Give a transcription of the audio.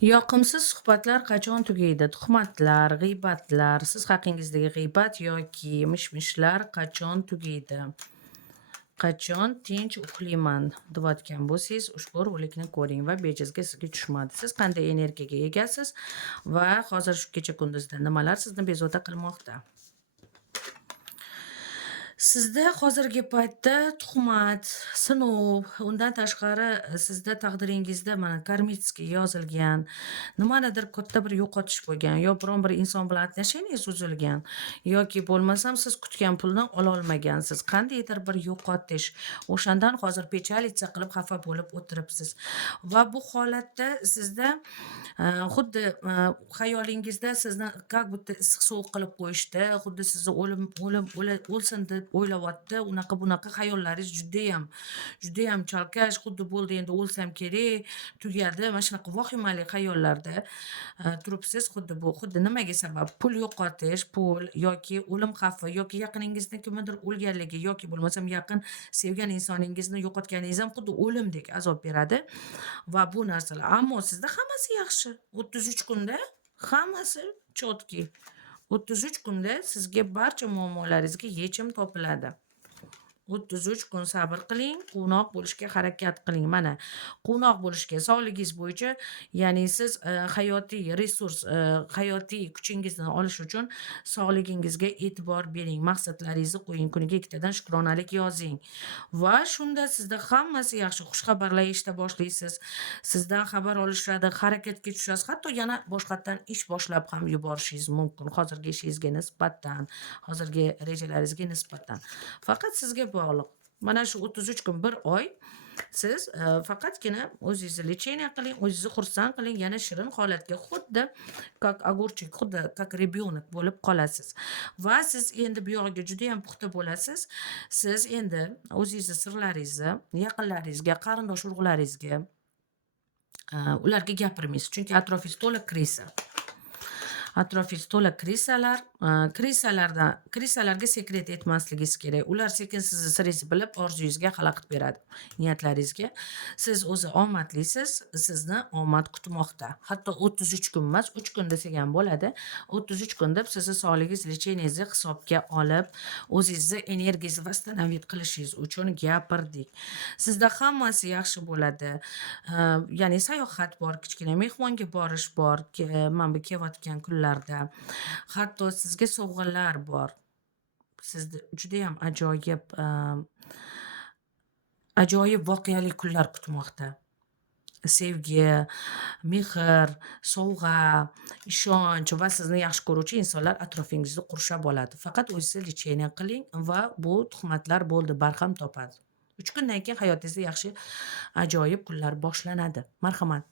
Yoqimsiz suhbatlar qachon tugaydi? Tuhmatlar, g'iybatlar, siz haqingizdagi g'iybat yoki mish-mishlar qachon tugaydi? Qachon tinch uxlayman deyotgan bo'lsangiz, ushbu rolikni ko'ring va bejizga sizga tushmadi. Siz qanday energiyaga egasiz va hozir shu kecha kunduzda nimalar sizni bezovta qilmoqda? Sizda hozirgi paytda tuhmat, sinov, undan tashqari sizda taqdiringizda mana karmitskiy yozilgan, nimanidir katta bir yo'qotish bo'lgan, yo biron bir inson bilan отношениyangiz uzilgan yoki bo'lmasam siz kutgan pulni ololmagansiz. Qandaydir bir yo'qotish. O'shandan hozir pechalitsa qilib xafa bo'lib o'tiribsiz. Va bu holatda sizda xuddi xayolingizda sizni как будто issiq sovuq qilib qo'yishdi, xuddi sizni o'lsin deb o'ylayapti, unaqa bunaqa xayollaringiz judayam chalkash, xuddi bo'ldi endi o'lsam kerak, tugadi, mana shunaqa vahimali xayollarda turibsiz. Xuddi nimaga sabab? Pul yo'qotish, pul yoki o'lim xavfi yoki yaqiningizda kimnidir o'lganligi yoki bo'lmasam yaqin sevgan insoningizni yo'qotganingiz ham xuddi o'limdek azob beradi va bu narsalar. Ammo sizda hammasi yaxshi. 33 kunda hammasi chotki. 33 kunda sizga barcha muammolaringizga yechim topiladi. 33 kun sabr qiling, quvnoq bo'lishga harakat qiling. Mana, quvnoq bo'lishga sog'ligingiz bo'yicha, ya'ni siz hayotiy resurs, hayotiy kuchingizni olish uchun sog'ligingizga e'tibor bering, maqsadlaringizni qo'ying, kuniga ikkitadan shukronalik yozing. Va shunda sizda hammasi yaxshi, xushxabarlar eshita boshlaysiz. Sizdan xabar olishadi, harakatga tushasiz, hatto yana boshqatdan ish boshlab ham yuborishingiz mumkin hozirgi ishingizga nisbatan, hozirgi rejalaringizga nisbatan. Faqat sizga bog'liq. Mana shu 33 kun, 1 oy siz faqatgina o'zingizni lecheniya qiling, o'zingizni xursand qiling, yana shirin holatga xuddi как огурчик, xuddi как ребёнок bo'lib qolasiz. Va siz endi bu yog'iga juda ham puxta bo'lasiz. Siz endi o'zingizni sirlaringizni yaqinlaringizga, qarindosh urug'laringizga ularga gapirmaysiz, chunki atrofingiz to'la krisa. Atrofingiz to'la krisalar, krisalarga sekret aytmasligingiz kerak. Ular sekin sizni siringizni bilib, orzuyingizga xalaqit beradi, niyatlaringizga. Siz o'zi omadlisiz, sizni omad kutmoqda. Hatto 33 kun emas, 3 kun desak ham bo'ladi. 33 kun deb sizni sog'ligingiz, lecheniyangizni hisobga olib, o'zingizni energiyangizni восстановить qilishingiz uchun gapirdik. Sizda hammasi yaxshi bo'ladi. Ya'ni sayohat bor, kichkina mehmonga borish bor, mana bu kelayotgan kunlarda. Hatto sizga sovg'alar bor. Sizni judayam ajoyib voqeali kunlar kutmoqda. Sevgi, mehr, sovg'a, ishonch va sizni yaxshi ko'ruvchi insonlar atrofingizni qurshab oladi. Faqat o'zingizni lecheniya qiling va bu tuhmatlar bo'ldi, barham topadi. 3 kundan keyin hayotingizda yaxshi, ajoyib kunlar boshlanadi. Marhamat.